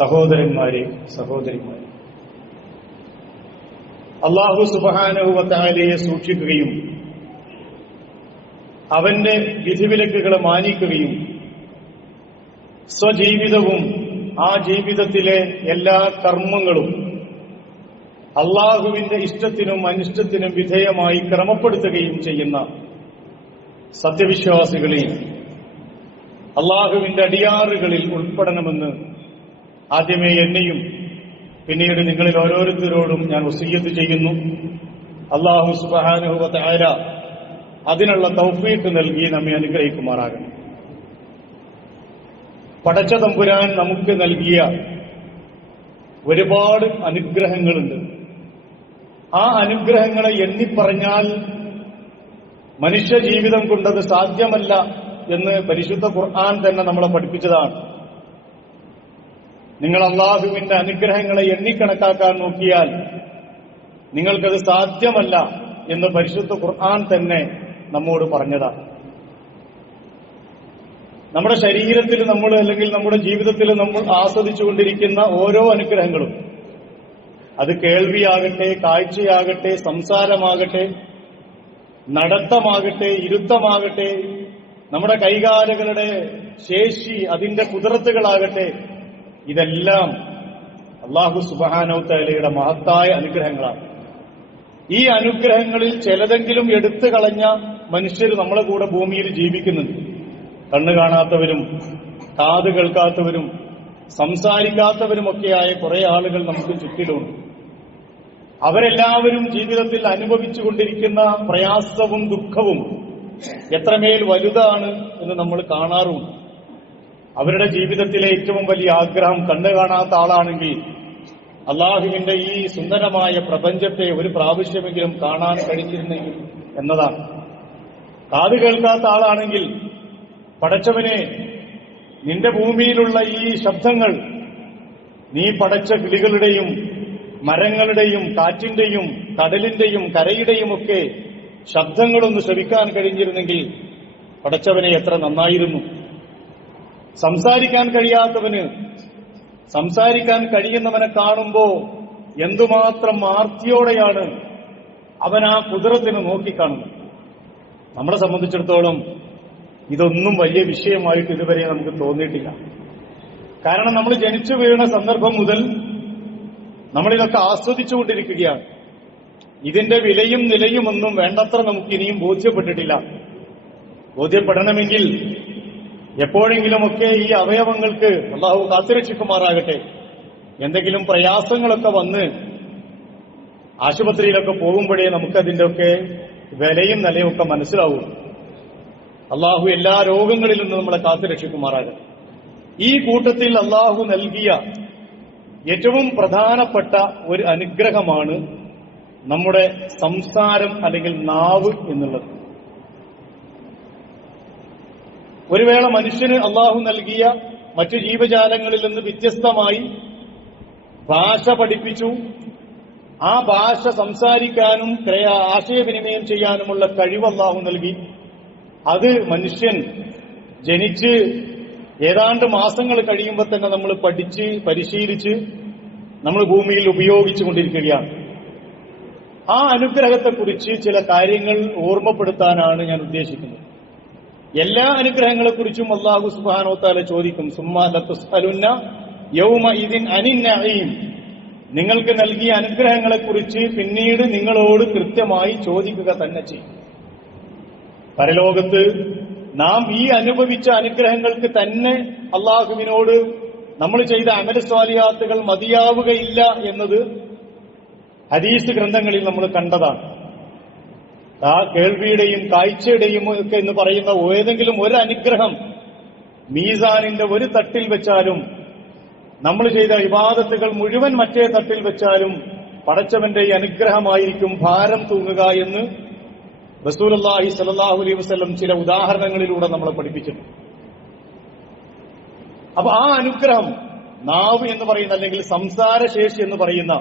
സഹോദരന്മാരെ, സഹോദരിമാരെ, അല്ലാഹു സുബ്ഹാനഹു വ തആലയെ സൂക്ഷിക്കുകയും അവന്റെ വിധിവിലക്കുകളെ മാനിക്കുകയും സ്വജീവിതവും ആ ജീവിതത്തിലെ എല്ലാ കർമ്മങ്ങളും അള്ളാഹുവിന്റെ ഇഷ്ടത്തിനും അനിഷ്ടത്തിനും വിധേയമായി ക്രമപ്പെടുത്തുകയും ചെയ്യുന്ന സത്യവിശ്വാസികളിൽ, അള്ളാഹുവിന്റെ അടിയാറുകളിൽ ഉൾപ്പെടണമെന്ന് ആദ്യമേ എന്നെയും പിന്നീട് നിങ്ങളിൽ ഓരോരുത്തരോടും ഞാൻ വസിയ്യത്ത് ചെയ്യുന്നു. അല്ലാഹു സുബ്ഹാനഹു വ തആല അതിനുള്ള തൗഫീഖ് നൽകി നമ്മെ അനുഗ്രഹിക്കുമാറാകണം. പടച്ച തമ്പുരാൻ നമുക്ക് നൽകിയ ഒരുപാട് അനുഗ്രഹങ്ങളുണ്ട്. ആ അനുഗ്രഹങ്ങളെ എണ്ണിപ്പറഞ്ഞാൽ മനുഷ്യ ജീവിതം കൊണ്ടത് സാധ്യമല്ല എന്ന് പരിശുദ്ധ ഖുർആൻ തന്നെ നമ്മളെ പഠിപ്പിച്ചതാണ്. നിങ്ങൾ അള്ളാഹുവിന്റെ അനുഗ്രഹങ്ങളെ എണ്ണിക്കണക്കാക്കാൻ നോക്കിയാൽ നിങ്ങൾക്കത് സാധ്യമല്ല എന്ന് പരിശുദ്ധ ഖുർആൻ തന്നെ നമ്മോട് പറഞ്ഞതാണ്. നമ്മുടെ ശരീരത്തിൽ നമ്മൾ അല്ലെങ്കിൽ നമ്മുടെ ജീവിതത്തിൽ നമ്മൾ ആസ്വദിച്ചുകൊണ്ടിരിക്കുന്ന ഓരോ അനുഗ്രഹങ്ങളും, അത് കേൾവിയാകട്ടെ, കാഴ്ചയാകട്ടെ, സംസാരമാകട്ടെ, നടത്തമാകട്ടെ, ഇരുത്തമാകട്ടെ, നമ്മുടെ കൈകാലുകളുടെ ശേഷി, അതിന്റെ കുതിരത്തുകളാകട്ടെ, ഇതെല്ലാം അല്ലാഹു സുബ്ഹാനഹു തആലയുടെ മഹത്തായ അനുഗ്രഹങ്ങളാണ്. ഈ അനുഗ്രഹങ്ങളിൽ ചിലതെങ്കിലും എടുത്തു കളഞ്ഞ മനുഷ്യർ നമ്മളെ കൂടെ ഭൂമിയിൽ ജീവിക്കുന്നുണ്ട്. കണ്ണു കാണാത്തവരും കാത് കേൾക്കാത്തവരും സംസാരിക്കാത്തവരുമൊക്കെയായ കുറെ ആളുകൾ നമുക്ക് ചുറ്റിലുണ്ട്. അവരെല്ലാവരും ജീവിതത്തിൽ അനുഭവിച്ചുകൊണ്ടിരിക്കുന്ന പ്രയാസവും ദുഃഖവും എത്രമേൽ വലുതാണ് എന്ന് നമ്മൾ കാണാറുണ്ട്. അവരുടെ ജീവിതത്തിലെ ഏറ്റവും വലിയ ആഗ്രഹം, കണ്ണു കാണാത്ത ആളാണെങ്കിൽ അള്ളാഹുവിന്റെ ഈ സുന്ദരമായ പ്രപഞ്ചത്തെ ഒരു പ്രാവശ്യമെങ്കിലും കാണാൻ കഴിഞ്ഞിരുന്നെങ്കിൽ എന്നതാണ്. കാത് കേൾക്കാത്ത ആളാണെങ്കിൽ, പടച്ചവനെ, നിന്റെ ഭൂമിയിലുള്ള ഈ ശബ്ദങ്ങൾ, നീ പടച്ച കിളികളുടെയും മരങ്ങളുടെയും കാറ്റിന്റെയും കടലിന്റെയും കരയുടെയും ഒക്കെ ശബ്ദങ്ങളൊന്ന് ശ്രവിക്കാൻ കഴിഞ്ഞിരുന്നെങ്കിൽ പടച്ചവനെ എത്ര നന്നായിരുന്നു. സംസാരിക്കാൻ കഴിയാത്തവന് സംസാരിക്കാൻ കഴിയുന്നവനെ കാണുമ്പോ എന്തുമാത്രം ആർത്തിയോടെയാണ് അവൻ ആ കുതിരത്തിന് നോക്കിക്കാണുന്നത്. നമ്മളെ സംബന്ധിച്ചിടത്തോളം ഇതൊന്നും വലിയ വിഷയമായിട്ട് ഇതുവരെ നമുക്ക് തോന്നിയിട്ടില്ല. കാരണം നമ്മൾ ജനിച്ചു വീണ സന്ദർഭം മുതൽ നമ്മളിതൊക്കെ ആസ്വദിച്ചുകൊണ്ടിരിക്കുകയാണ്. ഇതിന്റെ വിലയും നിലയുമൊന്നും വേണ്ടത്ര നമുക്ക് ഇനിയും ബോധ്യപ്പെട്ടിട്ടില്ല. ബോധ്യപ്പെടണമെങ്കിൽ എപ്പോഴെങ്കിലുമൊക്കെ ഈ അവയവങ്ങൾക്ക് അല്ലാഹു കാത്തുരക്ഷിക്കുമാറാകട്ടെ, എന്തെങ്കിലും പ്രയാസങ്ങളൊക്കെ വന്ന് ആശുപത്രിയിലൊക്കെ പോകുമ്പോഴേ നമുക്കതിന്റെ ഒക്കെ വിലയും നിലയും ഒക്കെ മനസ്സിലാവും. അല്ലാഹു എല്ലാ രോഗങ്ങളിൽ നിന്നും നമ്മളെ കാത്തുരക്ഷിക്കുമാറാകട്ടെ. ഈ കൂട്ടത്തിൽ അല്ലാഹു നൽകിയ ഏറ്റവും പ്രധാനപ്പെട്ട ഒരു അനുഗ്രഹമാണ് നമ്മുടെ സംസാരം അല്ലെങ്കിൽ നാവ് എന്നുള്ളത്. ഒരു വേള മനുഷ്യന് അല്ലാഹു നൽകിയ മറ്റു ജീവജാലങ്ങളിൽ നിന്ന് വ്യത്യസ്തമായി ഭാഷ പഠിപ്പിച്ചു. ആ ഭാഷ സംസാരിക്കാനും ആശയവിനിമയം ചെയ്യാനുമുള്ള കഴിവ് അല്ലാഹു നൽകി. അത് മനുഷ്യൻ ജനിച്ച് ഏതാണ്ട് മാസങ്ങൾ കഴിയുമ്പോൾ തന്നെ നമ്മൾ പഠിച്ച് പരിശീലിച്ച് നമ്മൾ ഭൂമിയിൽ ഉപയോഗിച്ചു കൊണ്ടിരിക്കുകയാണ്. ആ അനുഗ്രഹത്തെക്കുറിച്ച് ചില കാര്യങ്ങൾ ഓർമ്മപ്പെടുത്താനാണ് ഞാൻ ഉദ്ദേശിക്കുന്നത്. എല്ലാ അനുഗ്രഹങ്ങളെക്കുറിച്ചും അല്ലാഹു സുബ്ഹാനഹു വ തആല ചോദിക്കും. സുമ്മാ ലതുസ്അലുന്ന യൗമഇദിൻ അനിൻ നഈം. നിങ്ങൾക്ക് നൽകിയ അനുഗ്രഹങ്ങളെക്കുറിച്ച് പിന്നീട് നിങ്ങളോട് കൃത്യമായി ചോദിക്കുക തന്നെ ചെയ്യും. പരലോകത്ത് നാം ഈ അനുഭവിച്ച അനുഗ്രഹങ്ങൾക്ക് തന്നെ അല്ലാഹുവിനോട് നമ്മൾ ചെയ്ത അമല സ്വാലിഹാത്തുകൾ മതിയാവുകയില്ല എന്നത് ഹദീസ് ഗ്രന്ഥങ്ങളിൽ നമ്മൾ കണ്ടതാണ്. ആ കേൾവിയുടെയും കാഴ്ചയുടെയും ഒക്കെ എന്ന് പറയുന്ന ഏതെങ്കിലും ഒരു അനുഗ്രഹം മീസാനിന്റെ ഒരു തട്ടിൽ വെച്ചാലും, നമ്മൾ ചെയ്ത ഇബാദത്തുകൾ മുഴുവൻ മറ്റേ തട്ടിൽ വെച്ചാലും പടച്ചവന്റെ ഈ അനുഗ്രഹമായിരിക്കും ഭാരം തൂങ്ങുക എന്ന് റസൂലുള്ളാഹി സ്വല്ലല്ലാഹു അലൈഹി വസല്ലം ചില ഉദാഹരണങ്ങളിലൂടെ നമ്മളെ പഠിപ്പിച്ചിട്ടുണ്ട്. അപ്പൊ ആ അനുഗ്രഹം, നാവ് എന്ന് പറയുന്ന അല്ലെങ്കിൽ സംസാരശേഷി എന്ന് പറയുന്ന,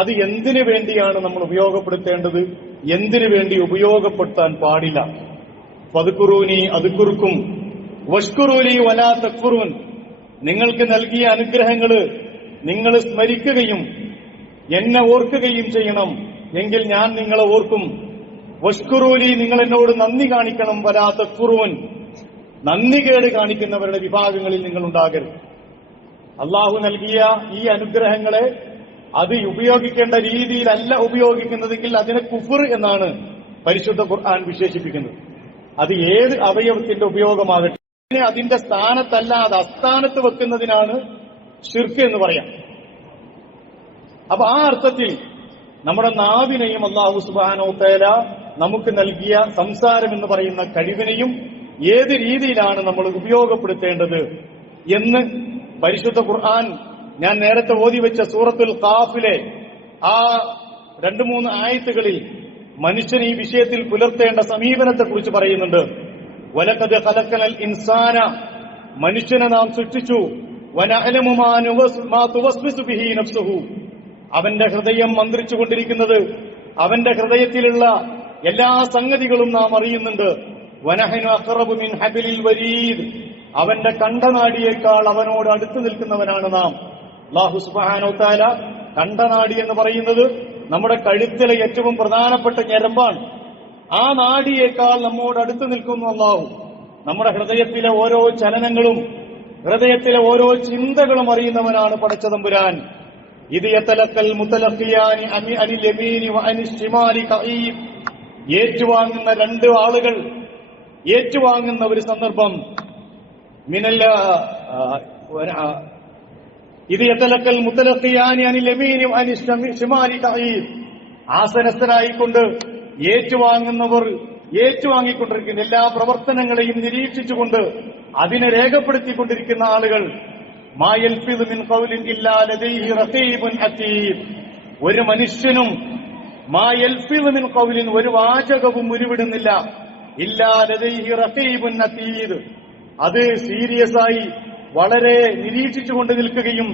അത് എന്തിനു വേണ്ടിയാണ് നമ്മൾ ഉപയോഗപ്പെടുത്തേണ്ടത്, എന്തിനു വേണ്ടി ഉപയോഗപ്പെടുത്താൻ പാടില്ല? ഫദ്കുറൂനി അദ്കുറുക്കും വഷ്കുറൂലി വലാ തക്ഫുറൂൻ. നിങ്ങൾക്ക് നൽകിയ അനുഗ്രഹങ്ങള് നിങ്ങൾ സ്മരിക്കുകയും എന്നെ ഓർക്കുകയും ചെയ്യണം. എങ്കിൽ ഞാൻ നിങ്ങളെ ഓർക്കും. വഷ്കുറൂലി, നിങ്ങൾ എന്നോട് നന്ദി കാണിക്കണം. വലാ തക്ഫുറൂൻ, നന്ദികേട് കാണിക്കുന്നവരുടെ വിഭാഗങ്ങളിൽ നിങ്ങൾ ഉണ്ടാകരുത്. അള്ളാഹു നൽകിയ ഈ അനുഗ്രഹങ്ങളെ അത് ഉപയോഗിക്കേണ്ട രീതിയിലല്ല ഉപയോഗിക്കുന്നതെങ്കിൽ അതിനെ കുഫർ എന്നാണ് പരിശുദ്ധ ഖുർആൻ വിശേഷിപ്പിക്കുന്നത്. അത് ഏത് അവയവത്തിന്റെ ഉപയോഗമാകട്ടെ, അതിന്റെ സ്ഥാനത്തല്ലാതെ അസ്ഥാനത്ത് വെക്കുന്നതിനാണ് ശിർക്ക് എന്ന് പറയാം. അപ്പൊ ആ അർത്ഥത്തിൽ നമ്മുടെ നാവിനെയും അല്ലാഹു സുബ്ഹാനഹു വ തആല നമുക്ക് നൽകിയ സംസാരം എന്ന് പറയുന്ന കഴിവിനെയും ഏത് രീതിയിലാണ് നമ്മൾ ഉപയോഗപ്പെടുത്തേണ്ടത് എന്ന് പരിശുദ്ധ ഖുർആൻ ഞാൻ നേരത്തെ ഓതി വെച്ച സൂറത്തുൽ ഖാഫിലെ ആ 2-3 ആയത്തുകളിൽ മനുഷ്യൻ ഈ വിഷയത്തിൽ പുലർത്തേണ്ട സമീപനത്തെക്കുറിച്ച് പറയുന്നുണ്ട്. വലഖദ് ഖലഖനൽ ഇൻസാന, മനുഷ്യനെ നാം സൃഷ്ടിച്ചു. വനഅലമു മാ തുവസ്വിസു ബിഹി നഫ്സുഹു, അവന്റെ ഹൃദയം മന്ത്രിച്ചുകൊണ്ടിരിക്കുന്നത്, അവന്റെ ഹൃദയത്തിലുള്ള എല്ലാ സംഗതികളും നാം അറിയുന്നുണ്ട്. വനഹനു അഖറബു മിൻ ഹബിലിൽ വരീദ്, അവന്റെ കണ്ഠനാടിയേക്കാൾ അവനോട് അടുത്ത് നിൽക്കുന്നവനാണ് നാം. അല്ലാഹു സുബ്ഹാനഹു വ തആല കണ്ഠനാടി എന്ന് പറയുന്നത് നമ്മുടെ കഴുത്തിലെ ഏറ്റവും പ്രധാനപ്പെട്ട ഞരമ്പാണ്. ആ നാടിയേക്കാൾ നമ്മോട് അടുത്ത് നിൽക്കുന്നു അല്ലാഹു. നമ്മുടെ ഹൃദയത്തിലെ ഓരോ ചലനങ്ങളും ഹൃദയത്തിലെ ഓരോ ചിന്തകളും അറിയുന്നവനാണ് പടച്ചതമ്പുരാൻ. ഇത് യതലക്കൽ മുതലഖിയാനി അനിൽ യമീനി വഅനിൽ ശിമാലി ഖഈബ്, ഏറ്റുവാങ്ങുന്ന 2 ആളുകൾ ഏറ്റുവാങ്ങുന്ന ഒരു സന്ദർഭം. മിനല്ല ഇത് യതലക്കൽ മുതലഖിയാനി അനിൽ യമീനി വഅനിൽ ശിമാലി ഖഈബ്, ആസനസ്ഥരായിക്കൊണ്ട് ഏറ്റുവാങ്ങുന്നവർ ഏറ്റുവാങ്ങിക്കൊണ്ടിരിക്കുന്ന എല്ലാ പ്രവർത്തനങ്ങളെയും നിരീക്ഷിച്ചുകൊണ്ട് അതിനെ രേഖപ്പെടുത്തിക്കൊണ്ടിരിക്കുന്ന ആളുകൾ. മാ യൽഫിദു മിൻ ഖൗലിൻ ഇല്ലാ ലദൈഹി റഖീബുൻ അതീദ്, ഒരു മനുഷ്യനും മാ യൽഫിദു മിൻ ഖൗലിൻ, ഒരു വാചകവും ഉരുവിടുന്നില്ല. ഇല്ലാ ലദൈഹി റഖീബുൻ അതീദ്, അത് സീരിയസ് ആയി വളരെ നിരീക്ഷിച്ചുകൊണ്ട് നിൽക്കുകയും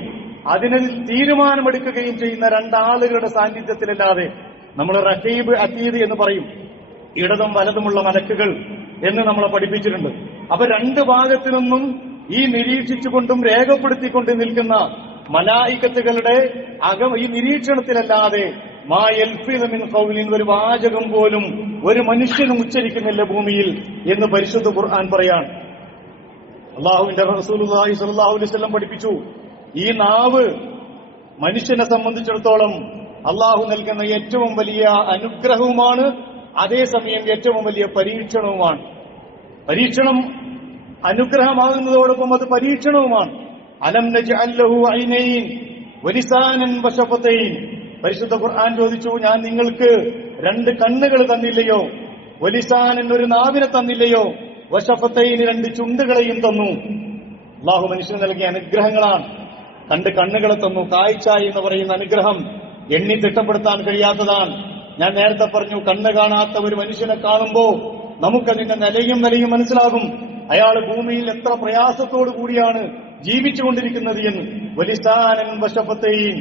അതിന് തീരുമാനമെടുക്കുകയും ചെയ്യുന്ന 2 ആളുകളുടെ സാന്നിധ്യത്തിലല്ലാതെ. നമ്മൾ റഖീബ് അതീദ് എന്ന് പറയും, ഇടതും വലതുമുള്ള മലക്കുകൾ എന്ന് നമ്മളെ പഠിപ്പിച്ചിട്ടുണ്ട്. അപ്പൊ 2 ഭാഗത്തു നിന്നും ഈ നിരീക്ഷിച്ചുകൊണ്ടും രേഖപ്പെടുത്തിക്കൊണ്ട് നിൽക്കുന്ന മലായികത്തുകളുടെ ഈ നിരീക്ഷണത്തിലല്ലാതെ മാ യൽഫിദു മിൻ ഖൗലിൻ, ഒരു വാചകം പോലും ഒരു മനുഷ്യനും ഉച്ചരിക്കുന്നില്ല ഭൂമിയിൽ എന്ന് പരിശുദ്ധ ഖുർആൻ പറയാണ്. അല്ലാഹുവിന്റെ റസൂലുള്ളാഹി സ്വല്ലല്ലാഹു അലൈഹി വസല്ലം പഠിപ്പിച്ചു, ഈ നാവ് മനുഷ്യനെ സംബന്ധിച്ചിടത്തോളം അല്ലാഹു നൽകുന്ന ഏറ്റവും വലിയ അനുഗ്രഹവുമാണ്, അതേസമയം ഏറ്റവും വലിയ പരീക്ഷണവുമാണ്. പരീക്ഷണം അനുഗ്രഹമാകുന്നതോടൊപ്പം അത് പരീക്ഷണവുമാണ്. അലം നജ്അൽ ലഹു ഐനൈൻ വലിസാനൻ വശഫതൈൻ, പരിശുദ്ധ ഖുർആൻ ചോദിച്ചു, ഞാൻ നിങ്ങൾക്ക് 2 കണ്ണുകൾ തന്നില്ലയോ, വലിസാനൻ ഒരു നാവിനെ തന്നില്ലയോ, വശഫതൈൻ 2 ചുണ്ടുകളെയും തന്നു. അല്ലാഹു മനുഷ്യന് നൽകിയ അനുഗ്രഹങ്ങളാണ്. 2 കണ്ണുകളെ തന്നു. കാഴ്ച എന്ന് പറയുന്ന അനുഗ്രഹം എണ്ണി തിട്ടപ്പെടുത്താൻ കഴിയാത്തതാണ്. ഞാൻ നേരത്തെ പറഞ്ഞു, കണ്ണ് കാണാത്ത ഒരു മനുഷ്യനെ കാണുമ്പോ നമുക്കതിന്റെ നിലയും മനസ്സിലാകും. അയാൾ ഭൂമിയിൽ എത്ര പ്രയാസത്തോടു കൂടിയാണ് ജീവിച്ചുകൊണ്ടിരിക്കുന്നത് എന്ന്. വലിസാനൻ വശഫതൈൻ,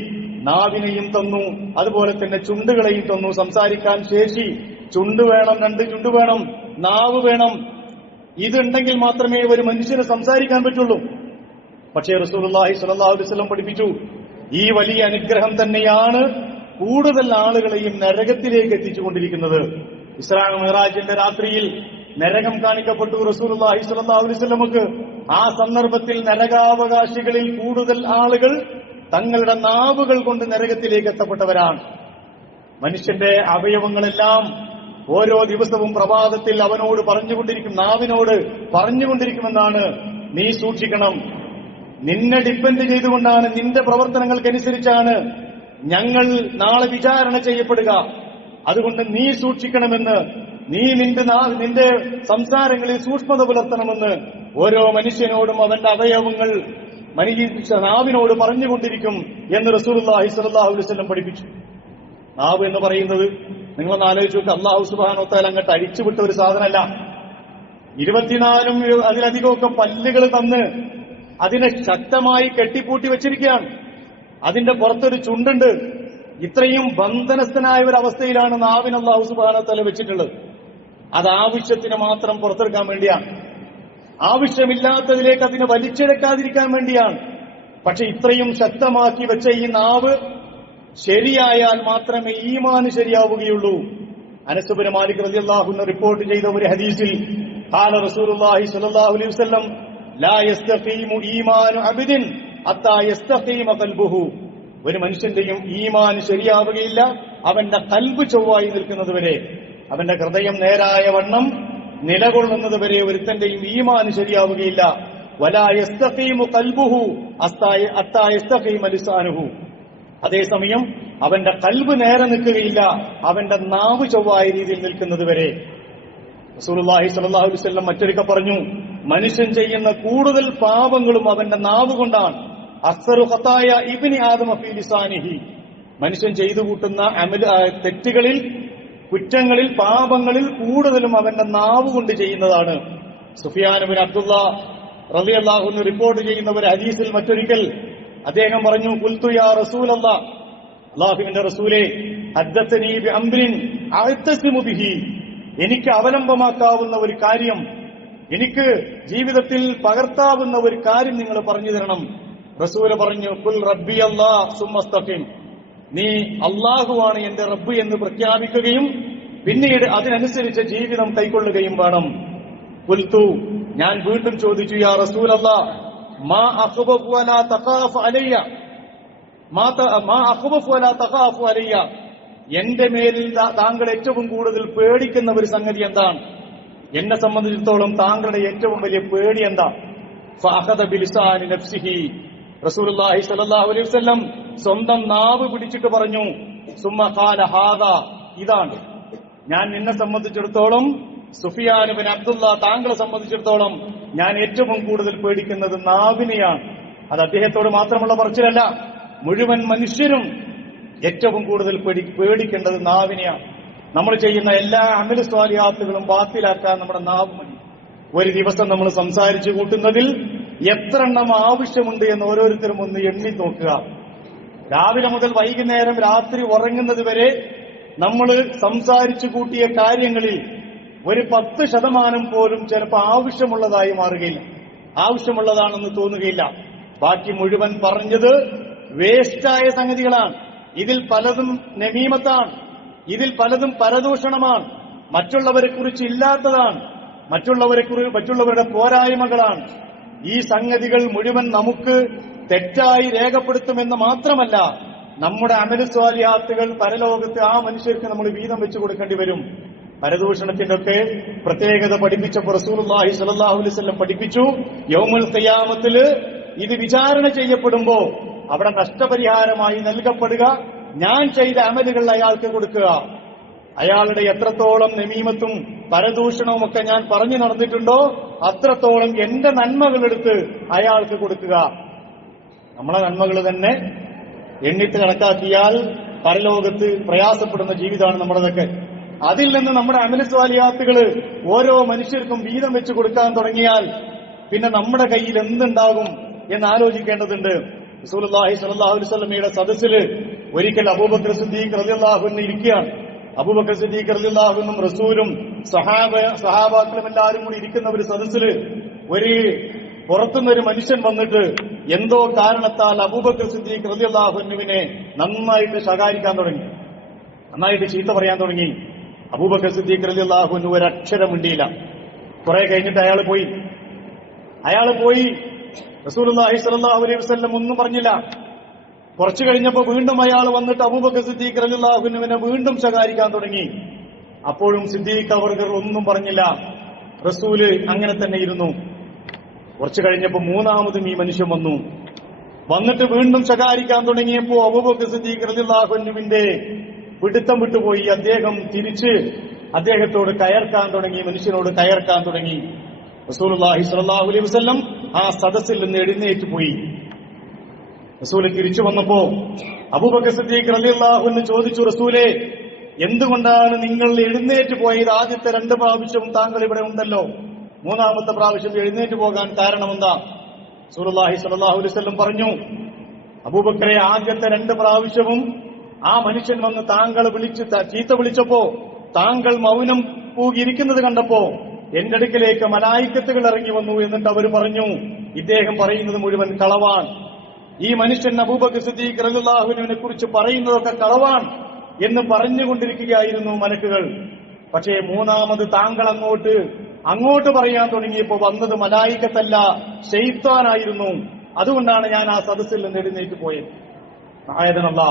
നാവിനെയും തന്നു, അതുപോലെ തന്നെ ചുണ്ടുകളെയും തന്നു. സംസാരിക്കാൻ ശേഷി, ചുണ്ട് വേണം, 2 ചുണ്ട് വേണം, നാവ് വേണം. ഇതുണ്ടെങ്കിൽ മാത്രമേ ഒരു മനുഷ്യന് സംസാരിക്കാൻ പറ്റുള്ളൂ. പക്ഷേ റസൂലുള്ളാഹി സ്വല്ലല്ലാഹു അലൈഹി വസല്ലം പഠിപ്പിച്ചു, ഈ വലിയ അനുഗ്രഹം തന്നെയാണ് കൂടുതൽ ആളുകളെയും നരകത്തിലേക്ക് എത്തിച്ചുകൊണ്ടിരിക്കുന്നത്. ഇസ്രാ മിഅ്റാജിന്റെ രാത്രിയിൽ നരകം കാണിക്കപ്പെട്ടു റസൂലുള്ളാഹി സ്വല്ലല്ലാഹു അലൈഹി വസല്ലമക്ക്. ആ സന്ദർഭത്തിൽ നരകാവകാശികളിൽ കൂടുതൽ ആളുകൾ തങ്ങളുടെ നാവുകൾ കൊണ്ട് നരകത്തിലേക്ക് എത്തപ്പെട്ടവരാണ്. മനുഷ്യന്റെ അവയവങ്ങളെല്ലാം ഓരോ ദിവസവും പ്രഭാതത്തിൽ അവനോട് പറഞ്ഞുകൊണ്ടിരിക്കും, നാവിനോട് പറഞ്ഞുകൊണ്ടിരിക്കുമെന്നാണ്, നീ സൂക്ഷിക്കണം, നിന്നെ ഡിപ്പെൻഡ് ചെയ്തുകൊണ്ടാണ്, നിന്റെ പ്രവർത്തനങ്ങൾക്കനുസരിച്ചാണ് ഞങ്ങൾ നാളെ വിചാരണ ചെയ്യപ്പെടുക. അതുകൊണ്ട് നീ സൂക്ഷിക്കണമെന്ന്, നീ നിന്റെ സംസാരങ്ങളിൽ സൂക്ഷ്മത പുലർത്തണമെന്ന് ഓരോ മനുഷ്യനോടും അവന്റെ അവയവങ്ങൾ നാവിനോട് പറഞ്ഞുകൊണ്ടിരിക്കും എന്ന് റസൂലുള്ളാഹി സ്വല്ലല്ലാഹു അലൈഹി വസല്ലം പഠിപ്പിച്ചു. നാവ് എന്ന് പറയുന്നത് നിങ്ങളൊന്ന് ആലോചിച്ച് നോക്കുക, അല്ലാഹു സുബ്ഹാനഹു വ തആല അങ്ങോട്ട് അടിച്ചുവിട്ട ഒരു സാധനമല്ല. 24 അതിലധികമൊക്കെ പല്ലുകൾ തന്ന് അതിനെ ശക്തമായി കെട്ടിപ്പൂട്ടി വെച്ചിരിക്കുകയാണ്. അതിന്റെ പുറത്തൊരു ചുണ്ടുണ്ട്. ഇത്രയും ബന്ധനസ്ഥനായ ഒരു അവസ്ഥയിലാണ് നാവിന് അല്ലാഹു സുബ്ഹാനഹു വ തആല വെച്ചിട്ടുള്ളത്. അത് ആവശ്യത്തിന് മാത്രം പുറത്തെടുക്കാൻ വേണ്ടിയാണ്. ആവശ്യമില്ലാത്തതിലേക്ക് അതിനെ വലിച്ചിഴക്കാതിരിക്കാൻ വേണ്ടിയാണ്. പക്ഷെ ഇത്രയും ശക്തമാക്കി വെച്ച ഈ നാവ് ശരിയായാൽ മാത്രമേ ഈമാന് ശരിയാവുകയുള്ളൂ. അനസ് ഇബ്നു മാലിക് റളിയല്ലാഹു അൻഹു റിപ്പോർട്ട് ചെയ്ത ഒരു ഹദീസിൽ ഖാല റസൂലുള്ളാഹി സ്വല്ലല്ലാഹു അലൈഹി വസല്ലം ലാ യസ്തഖീമു ഈമാനു അബ്ദിൻ ഹത്താ യസ്തഖീമ ഖൽബുഹു. ഒരു മനുഷ്യന്റെയും ഈമാൻ ശരിയാവുകയില്ല അവന്റെ ഖൽബ് ചൊവ്വായി നിൽക്കുന്നതുവരെ, അവന്റെ ഹൃദയം നേരായ വണ്ണം നിലകൊള്ളുന്നതുവരെ ഒരുത്തന്റെയും ഈമാൻ ശരിയാവുകയില്ല. വലാ യസ്തഖീമു ഖൽബുഹു ഹത്താ യസ്തഖീമ ലിസാനുഹു. അതേസമയം അവന്റെ ഖൽബ് നേരെ നിൽക്കുകയില്ല അവന്റെ നാവ് ചൊവ്വായ രീതിയിൽ നിൽക്കുന്നതുവരെ. റസൂലുള്ളാഹി സ്വല്ലല്ലാഹു അലൈഹി വസല്ലം മറ്റൊരിക്കൽ പറഞ്ഞു, മനുഷ്യൻ ചെയ്യുന്ന കൂടുതൽ പാപങ്ങളും അവന്റെ നാവ് കൊണ്ടാണ്. അക്സറു ഖതായ ഇബ്നി ആദമ ഫീ ലിസാനിഹി. മനുഷ്യൻ ചെയ്തു കൂട്ടുന്ന തെറ്റുകളിൽ, കുറ്റങ്ങളിൽ, പാപങ്ങളിൽ കൂടുതലും അവന്റെ നാവ് കൊണ്ട് ചെയ്യുന്നതാണ്. സുഫിയാൻ ഇബ്നു അബ്ദുല്ലാഹ് റളിയല്ലാഹു അൻഹു റിപ്പോർട്ട് ചെയ്യുന്ന ഒരു ഹദീസിൽ മറ്റൊരിക്കൽ അദ്ദേഹം പറഞ്ഞു, ഖുൽതു യാ റസൂലല്ലാഹ്, അല്ലാഹുവിന്റെ റസൂലേ, ഹദ്ദസനി ബിഅംരിൻ അഅ്തസിമു ബിഹി. എനിക്ക് അവലംബമാക്കാവുന്ന ഒരു കാര്യം, എനിക്ക് ജീവിതത്തിൽ പകർത്താവുന്ന ഒരു കാര്യം നിങ്ങൾ പറഞ്ഞു തരണം. റസൂല് പറഞ്ഞു, ഖുൽ റബ്ബി അല്ലാഹ് സുമ്മസ്തഖിം. നീ അല്ലാഹുവാണ് എന്റെ റബ്ബ് എന്ന് പ്രഖ്യാപിക്കുകയും പിന്നീട് അതിനനുസരിച്ച് ജീവിതം കൈക്കൊള്ളുകയും വേണം. ഖുൽതു, ഞാൻ വീണ്ടും ചോദിച്ചു, യാ റസൂലല്ലാഹ്, മാ അഖ്ബഫു വലാ തഖാഫു അലയ്യ, മാ അഖ്ബഫു വലാ തഖാഫു അലയ്യ. എന്റെ മേലിൽ താങ്കൾ ഏറ്റവും കൂടുതൽ പേടിക്കുന്ന ഒരു സംഗതി എന്താണ്? എന്നെ സംബന്ധിച്ചിടത്തോളം താങ്കളുടെ ഏറ്റവും വലിയ പേടി എന്താ? ഫഅഖദ ബിലിസാനി നഫ്സിഹി. റസൂലുള്ളാഹി സ്വല്ലല്ലാഹു അലൈഹി വസല്ലം സ്വന്തം നാവ് പിടിച്ചിട്ട് പറഞ്ഞു, സുമ്മ ഖാല ഹാദാ, ഇതാണ് ഞാൻ നിന്നെ സംബന്ധിച്ചിടത്തോളം, സുഫിയാൻ ഇബ്നു അബ്ദുല്ലാഹ് താങ്കളെ സംബന്ധിച്ചിടത്തോളം ഞാൻ ഏറ്റവും കൂടുതൽ പേടിക്കുന്നത് നാവിനെയാണ്. അത് അദ്ദേഹത്തോട് മാത്രമുള്ള പറച്ചിലല്ല, മുഴുവൻ മനുഷ്യരും ഏറ്റവും കൂടുതൽ പേടിക്കേണ്ടത് നാവിനെയാണ്. നമ്മൾ ചെയ്യുന്ന എല്ലാ അമൽ സ്വാലിഹാത്തുകളും ബാത്തിലാക്കാൻ നമ്മുടെ നാവ് മതി. ഒരു ദിവസം നമ്മൾ സംസാരിച്ചു കൂട്ടുന്നതിൽ എത്ര എണ്ണം ആവശ്യമുണ്ട് എന്ന് ഓരോരുത്തരും ഒന്ന് എണ്ണി നോക്കുക. രാവിലെ മുതൽ വൈകുന്നേരം രാത്രി ഉറങ്ങുന്നത് വരെ നമ്മൾ സംസാരിച്ചു കൂട്ടിയ കാര്യങ്ങളിൽ ഒരു 10% പോലും ചിലപ്പോൾ ആവശ്യമുള്ളതായി മാറുകയില്ല, ആവശ്യമുള്ളതാണെന്ന് തോന്നുകയില്ല. ബാക്കി മുഴുവൻ പറഞ്ഞത് വേസ്റ്റായ സംഗതികളാണ്. ഇതിൽ പലതും നമീമത്താണ്, ഇതിൽ പലതും പരദൂഷണമാണ്, മറ്റുള്ളവരെ കുറിച്ച് ഇല്ലാത്തതാണ്, മറ്റുള്ളവരുടെ പോരായ്മകളാണ്. ഈ സംഗതികൾ മുഴുവൻ നമുക്ക് തെറ്റായി രേഖപ്പെടുത്തുമെന്ന് മാത്രമല്ല, നമ്മുടെ അമൽ സ്വാലിഹാത്തുകൾ പരലോകത്ത് ആ മനുഷ്യർക്ക് നമ്മൾ വീതം വെച്ചു കൊടുക്കേണ്ടി വരും. പരദൂഷണത്തിന്റെ ഒക്കെ പ്രത്യേകത പഠിപ്പിച്ചപ്പോൾ റസൂലുള്ളാഹി സ്വല്ലല്ലാഹു അലൈഹി വസല്ലം പഠിപ്പിച്ചു, യൗമുൽ ഖിയാമത്തില് ഇത് വിചാരണ ചെയ്യപ്പെടുമ്പോ അവിടെ നഷ്ടപരിഹാരമായി നൽകപ്പെടുക ഞാൻ ചെയ്ത അമലുകൾ അയാൾക്ക് കൊടുക്കുക. അയാളുടെ എത്രത്തോളം നമീമത്തും പരദൂഷണവും ഒക്കെ ഞാൻ പറഞ്ഞു നടന്നിട്ടുണ്ടോ അത്രത്തോളം എന്റെ നന്മകളെടുത്ത് അയാൾക്ക് കൊടുക്കുക. നമ്മളെ നന്മകൾ തന്നെ എണ്ണിട്ട് കണക്കാക്കിയാൽ പരലോകത്ത് പ്രയാസപ്പെടുന്ന ജീവിതമാണ് നമ്മുടെതൊക്കെ. അതിൽ നിന്ന് നമ്മുടെ അമൽ സ്വാലിഹാത്തുകൾ ഓരോ മനുഷ്യർക്കും വീതം വെച്ച് കൊടുക്കാൻ തുടങ്ങിയാൽ പിന്നെ നമ്മുടെ കയ്യിൽ എന്തുണ്ടാകും എന്ന് ആലോചിക്കേണ്ടതുണ്ട്. റസൂലുള്ളാഹി സ്വല്ലല്ലാഹു അലൈഹി വസല്ലമയുടെ സദസ്സിൽ ഒരിക്കൽ അബൂബക്കർ സിദ്ദീഖ് റളിയല്ലാഹു അൻഹു ഇരിക്കുകയാണ്. അബൂബക്കർ സിദ്ദീഖ് റളിയല്ലാഹു അൻഹും റസൂലും സഹാബാക്കളും എല്ലാവരും കൂടി ഇരിക്കുന്ന ഒരു സദസ്സിൽ ഒരു പുറത്തുനിന്നൊരു മനുഷ്യൻ വന്നിട്ട് എന്തോ കാരണത്താൽ അബൂബക്കർ സിദ്ദീഖ് റളിയല്ലാഹു അൻഹുവിനെ നന്നായിട്ട് ശകാരിക്കാൻ തുടങ്ങി, നന്നായിട്ട് ചീത്ത പറയാൻ തുടങ്ങി. അബൂബക്കർ സിദ്ദീഖ് റളിയല്ലാഹു അൻഹു ഒരക്ഷരം മിണ്ടിയില്ല. കുറെ കഴിഞ്ഞിട്ട് അയാൾ പോയി റസൂലുള്ളാഹി സ്വല്ലല്ലാഹു അലൈഹി വസല്ലം ഒന്നും പറഞ്ഞില്ല. കുറച്ചു കഴിഞ്ഞപ്പോ വീണ്ടും അയാൾ വന്നിട്ട് അബൂബക്കർ സിദ്ദീഖ് റളിയല്ലാഹു അൻഹുവിനെ വീണ്ടും ശകാരിക്കാൻ തുടങ്ങി. അപ്പോഴും സിദ്ദീഖ് അവർകൾ ഒന്നും പറഞ്ഞില്ല. റസൂല് അങ്ങനെ തന്നെ ഇരുന്നു. കുറച്ചു കഴിഞ്ഞപ്പോ മൂന്നാമതും ഈ മനുഷ്യൻ വന്നിട്ട് വീണ്ടും ശകാരിക്കാൻ തുടങ്ങിയപ്പോ അബൂബക്കർ സിദ്ദീഖ് റളിയല്ലാഹു അൻഹുവിന്റെ പിടുത്തം വിട്ടുപോയി. അദ്ദേഹം തിരിച്ച് അദ്ദേഹത്തോട് കയർക്കാൻ തുടങ്ങി, മനുഷ്യനോട് കയർക്കാൻ തുടങ്ങി. റസൂലുള്ളാഹി സ്വല്ലല്ലാഹു അലൈഹി വസല്ലം ആ സദസ്സിൽ നിന്ന് എഴുന്നേറ്റ് പോയി. റസൂല് തിരിച്ചു വന്നപ്പോ അബൂബക്കർ സിദ്ദീഖ് റളിയല്ലാഹു അൻഹു ചോദിച്ചു, റസൂലേ, എന്തുകൊണ്ടാണ് നിങ്ങൾ എഴുന്നേറ്റ് പോയത്? ആദ്യത്തെ 2 പ്രാവശ്യവും താങ്കൾ ഇവിടെ ഉണ്ടല്ലോ, മൂന്നാമത്തെ പ്രാവശ്യം എഴുന്നേറ്റ് പോകാൻ കാരണമെന്താ? റസൂലുള്ളാഹി സ്വല്ലല്ലാഹു അലൈഹി വസല്ലം പറഞ്ഞു, അബൂബക്കറെ, ആദ്യത്തെ 2 പ്രാവശ്യവും ആ മനുഷ്യൻ വന്ന് താങ്കൾ ചീത്ത വിളിച്ചപ്പോ താങ്കൾ മൗനം പൂകിയിരിക്കുന്നത് കണ്ടപ്പോ എന്റെ അടുക്കലേക്ക് മലായിക്കത്തുകൾ ഇറങ്ങി വന്നു. എന്നിട്ട് അവർ പറഞ്ഞു, ഇദ്ദേഹം പറയുന്നത് മുഴുവൻ കളവാണ്, ഈ മനുഷ്യൻ അബൂബക്കർ സിദ്ദീഖ് റളിയല്ലാഹു അൻഹുവിനെ കുറിച്ച് പറയുന്നതൊക്കെ കളവാണ് എന്ന് പറഞ്ഞുകൊണ്ടിരിക്കുകയായിരുന്നു മലക്കുകൾ. പക്ഷേ മൂന്നാമത് താങ്കൾ അങ്ങോട്ട് പറയാൻ തുടങ്ങിയപ്പോ വന്നത് മലായിക്കത്തല്ല, ശൈത്താനായിരുന്നു. അതുകൊണ്ടാണ് ഞാൻ ആ സദസ്സിൽ നിന്ന് എഴുന്നേറ്റ് പോയത്. ആയതനല്ല,